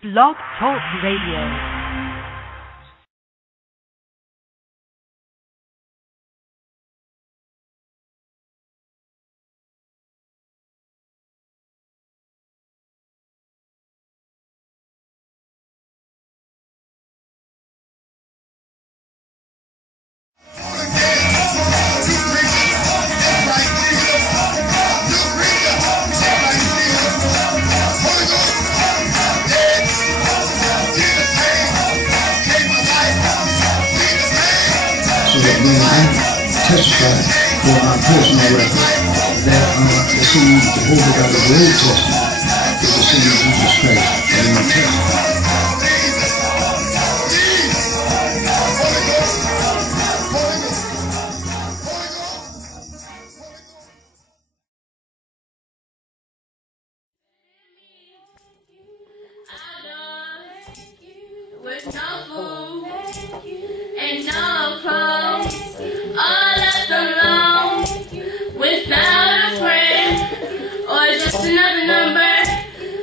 Blog Talk Radio. Testify for our personal record that the same Jehovah God of the Old Testament is the same Jesus Christ of the New Testament. With no food and no clothes, all left alone, without a friend or just another number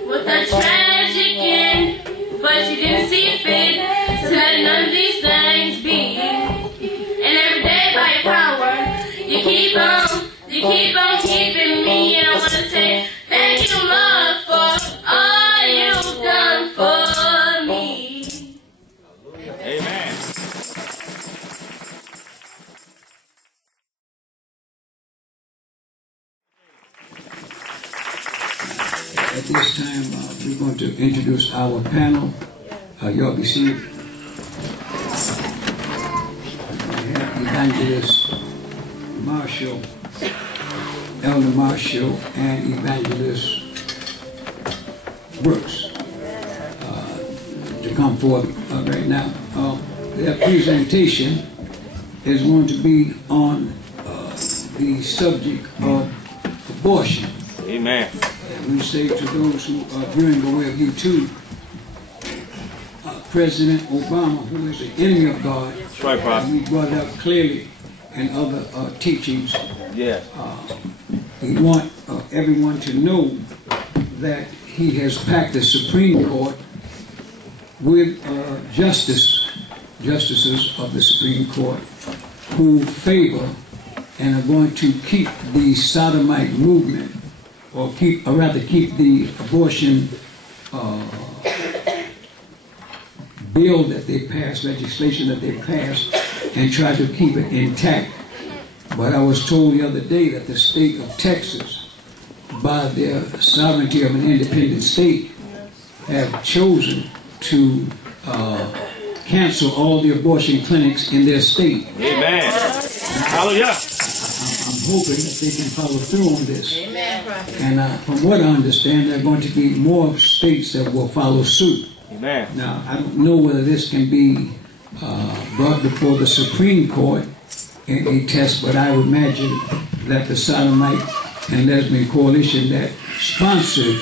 with a tragic end. But you didn't see fit to let none of these things be. And every day by your power, you keep on keeping me. And I want to say thank you, Lord, for all you've done for me. Amen. At this time, we're going to introduce our panel. Y'all be seated. We have Evangelist Marshall, Elder Marshall, and Evangelist Brooks to come forward right now. Their presentation is going to be on the subject of abortion. Amen. And we say to those who are viewing the way of YouTube, President Obama, who is the enemy of God, That's right, Prophet. we brought it up clearly in other teachings. Yeah. We want everyone to know that he has packed the Supreme Court with justices of the Supreme Court who favor and are going to keep the sodomite movement, or keep the abortion bill that they passed, legislation that they passed, and try to keep it intact. But I was told the other day that the state of Texas, by their sovereignty of an independent state, have chosen to cancel all the abortion clinics in their state. Amen. Hallelujah. I'm hoping that they can follow through on this. Amen. And from what I understand, there are going to be more states that will follow suit. Amen. Now, I don't know whether this can be brought before the Supreme Court in a test, but I would imagine that the Sodomite and Lesbian Coalition that sponsored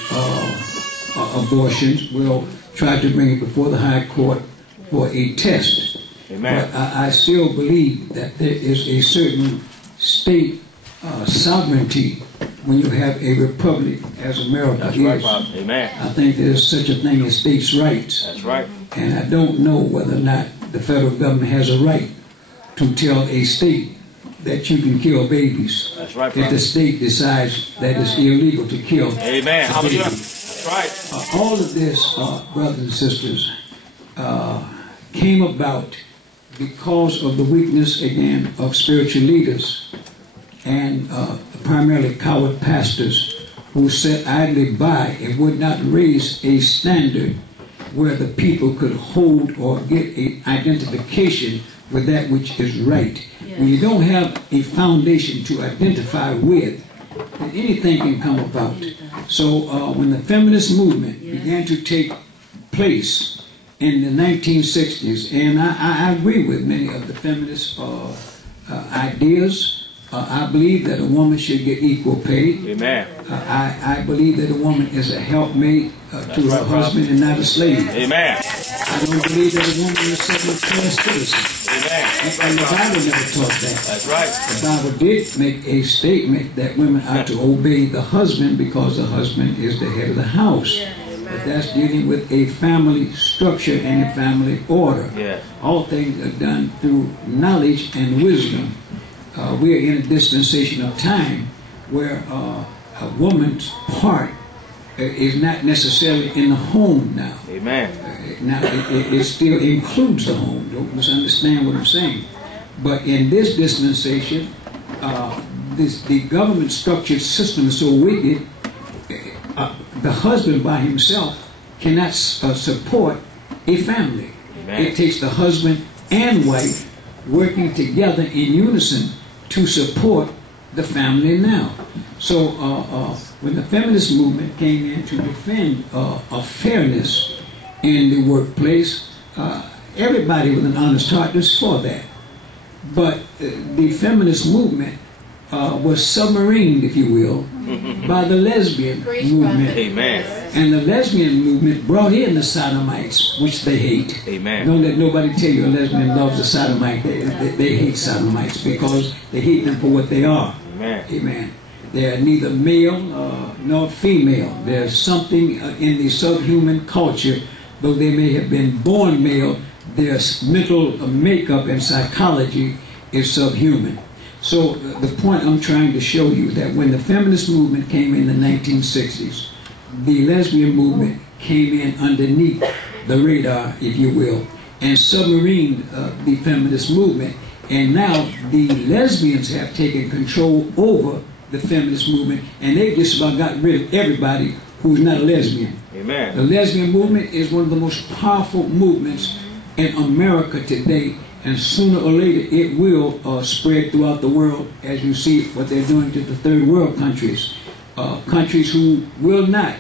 abortions will try to bring it before the High Court for a test. Amen. But I still believe that there is a certain state sovereignty when you have a republic as America That's is. right, Prophet. Amen. I think there's such a thing as states' rights. That's right. And I don't know whether or not the federal government has a right to tell a state that you can kill babies. That's right, if the Prophet. state decides that it's illegal to kill Amen. Hallelujah. babies. That's right. All of this, brothers and sisters, came about because of the weakness, again, of spiritual leaders and primarily coward pastors who sat idly by and would not raise a standard where the people could hold or get an identification with that which is right. Yeah. When you don't have a foundation to identify with, then anything can come about. So when the feminist movement began to take place in the 1960s, and I agree with many of the feminist ideas. I believe that a woman should get equal pay. Amen. I believe that a woman is a helpmate to her husband and not a slave. Amen. I don't believe that a woman is a second-class citizen. Amen. And the Bible never taught that. That's right. The Bible did make a statement that women are to obey the husband because the husband is the head of the house. But That's dealing with a family structure and a family order. Yes. All things are done through knowledge and wisdom. We are in a dispensation of time where a woman's part is not necessarily in the home now. Amen. Now, it still includes the home. Don't misunderstand what I'm saying. But in this dispensation, the government structured system is so wicked, the husband by himself cannot support a family. Amen. It takes the husband and wife working together in unison to support the family now. So when the feminist movement came in to defend a fairness in the workplace, everybody with an honest heart was for that. But the feminist movement was submarined, if you will, by the lesbian movement. Amen. And the lesbian movement brought in the sodomites, which they hate. Amen. Don't let nobody tell you a lesbian loves a sodomite. They hate sodomites because they hate them for what they are. Amen. Amen. They are neither male nor female. There's something in the subhuman culture, though they may have been born male, their mental makeup and psychology is subhuman. So the point I'm trying to show you that when the feminist movement came in the 1960s, the lesbian movement came in underneath the radar, if you will, and submarined the feminist movement. And now the lesbians have taken control over the feminist movement, and they've just about got rid of everybody who's not a lesbian. Amen. The lesbian movement is one of the most powerful movements in America today, and sooner or later it will spread throughout the world, as you see what they're doing to the third world countries. Countries who will not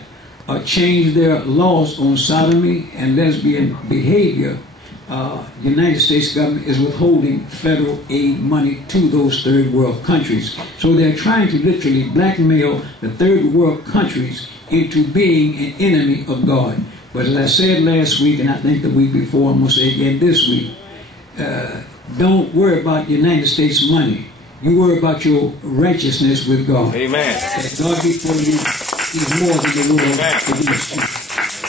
change their laws on sodomy and lesbian behavior. The United States government is withholding federal aid money to those third world countries. So they're trying to literally blackmail the third world countries into being an enemy of God. But as I said last week, and I think the week before, I'm going to say again this week, don't worry about the United States money. You worry about your righteousness with God. Amen. That God before you is more than the world against you.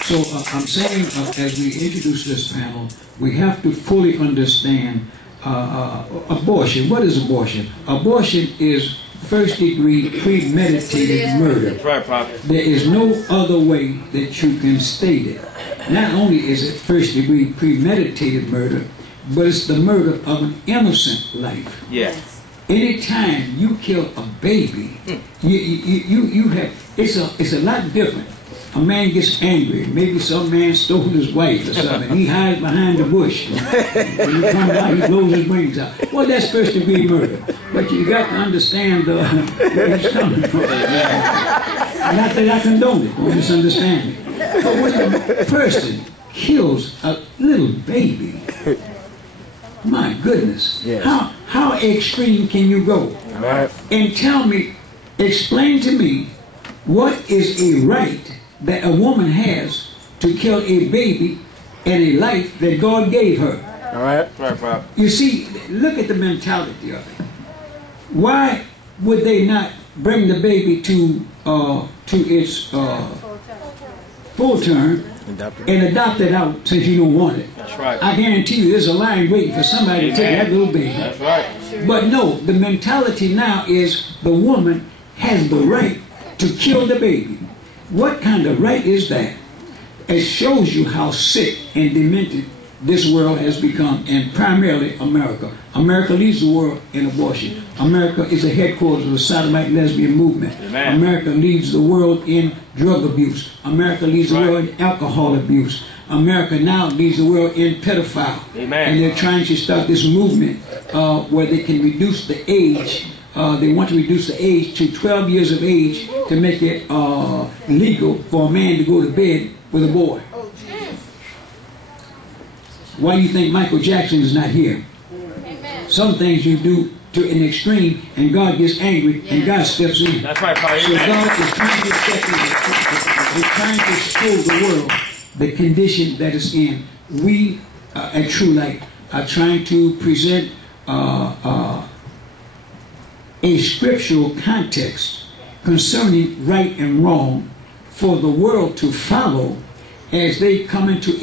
So I'm saying, as we introduce this panel, we have to fully understand abortion. What is abortion? Abortion is first-degree premeditated murder. That's right, Prophet. There is no other way that you can state it. Not only is it first-degree premeditated murder, but it's the murder of an innocent life. Yes. Anytime you kill a baby, you have it's a lot different. A man gets angry. Maybe some man stole his wife or something. He hides behind the bush. When he comes out, he blows his wings out. Well, that's first-degree murder. But you got to understand where he's coming from. Not that I condone it. Don't misunderstand me. But when a person kills a little baby, my goodness, yes. How extreme can you go? Right. And tell me, explain to me, what is a right that a woman has to kill a baby and a life that God gave her? All right. Right, Prophet. You see, look at the mentality of it. Why would they not bring the baby to its full term and adopt it out since you don't want it? That's right. I guarantee you there's a line waiting for somebody to take that little baby. That's right. But no, the mentality now is the woman has the right to kill the baby. What kind of right is that? It shows you how sick and demented this world has become, and primarily America. America leads the world in abortion. America is the headquarters of the sodomite lesbian movement. Amen. America leads the world in drug abuse. America leads the world in alcohol abuse. America now leads the world in pedophile. Amen. And they're trying to start this movement where they can reduce the age. They want to reduce the age to 12 years of age to make it legal for a man to go to bed with a boy. Why do you think Michael Jackson is not here? Amen. Some things you do to an extreme, and God gets angry, and God steps in. That's right, Prophet. So God is trying to step in. He's trying to show the world the condition that it's in. We at True Light are trying to present a scriptural context concerning right and wrong for the world to follow as they come into